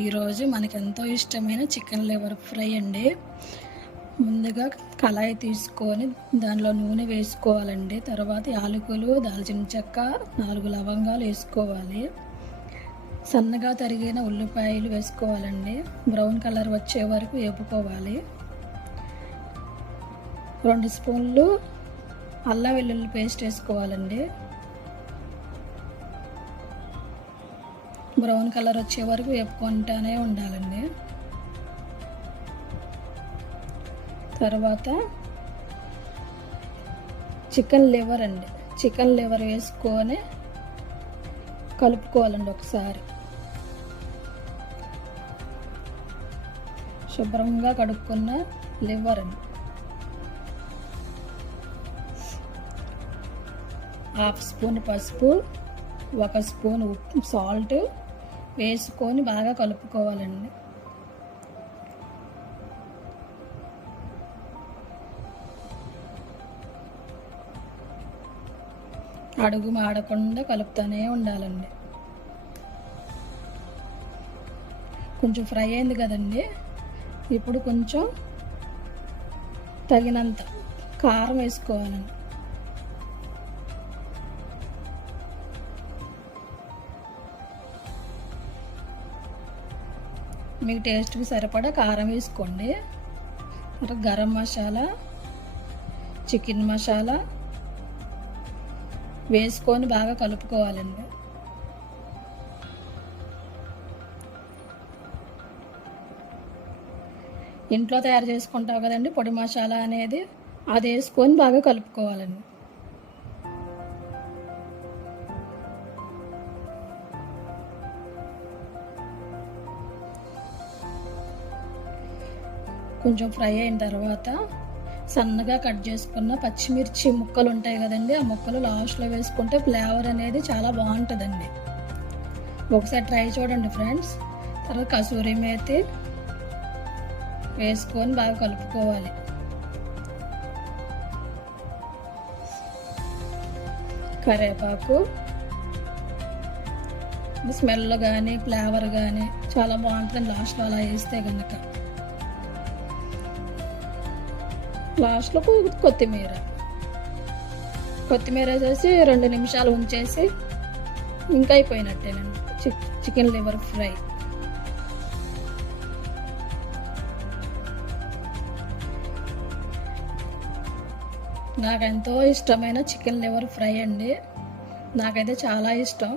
ఈరోజు మనకు ఎంతో ఇష్టమైన చికెన్ లివర్ ఫ్రై అండి. ముందుగా కళాయి తీసుకొని దానిలో నూనె వేసుకోవాలండి. తర్వాత యాలకులు, దాల్చిన చెక్క, 4 లవంగాలు వేసుకోవాలి. సన్నగా తరిగిన ఉల్లిపాయలు వేసుకోవాలండి. బ్రౌన్ కలర్ వచ్చే వరకు వేపుకోవాలి. 2 స్పూన్లు అల్లం వెల్లుల్లి పేస్ట్ వేసుకోవాలండి. బ్రౌన్ కలర్ వచ్చే వరకు వేపుకుంటూనే ఉండాలండి. తర్వాత చికెన్ లివర్ వేసుకొని కలుపుకోవాలండి. ఒకసారి శుభ్రంగా కడుక్కున్న లివర్ అండి. 1/2 స్పూన్ పసుపు, 1 స్పూన్ సాల్ట్ వేసుకొని బాగా కలుపుకోవాలండి. అడుగు మాడకుండా కలుపుతూనే ఉండాలండి. కొంచెం ఫ్రై అయింది కదండి. ఇప్పుడు కొంచెం తగినంత కారం వేసుకోవాలండి. మీకు టేస్ట్కి సరిపడా కారం వేసుకోండి. గరం మసాలా, చికెన్ మసాలా వేసుకొని బాగా కలుపుకోవాలండి. ఇంట్లో తయారు చేసుకుంటావు కదండి పొడి మసాలా అనేది, అది వేసుకొని బాగా కలుపుకోవాలండి. కొంచెం ఫ్రై అయిన తర్వాత సన్నగా కట్ చేసుకున్న పచ్చిమిర్చి ముక్కలు ఉంటాయి కదండి, ఆ ముక్కలు లాస్ట్లో వేసుకుంటే ఫ్లేవర్ అనేది చాలా బాగుంటుందండి. ఒకసారి ట్రై చూడండి ఫ్రెండ్స్. తర్వాత కసూరి మేతి వేసుకొని బాగా కలుపుకోవాలి. కరివేపాకు స్మెల్ కానీ ఫ్లేవర్ కానీ చాలా బాగుంటుంది లాస్ట్లో అలా వేస్తే కనుక. లాస్ట్లో కొత్తిమీర వేసేసి 2 నిమిషాలు ఉంచేసి ఇంకా అయిపోయినట్టేనండి చికెన్ లివర్ ఫ్రై. నాకు ఎంతో ఇష్టమైన చికెన్ లివర్ ఫ్రై అండి. నాకైతే చాలా ఇష్టం.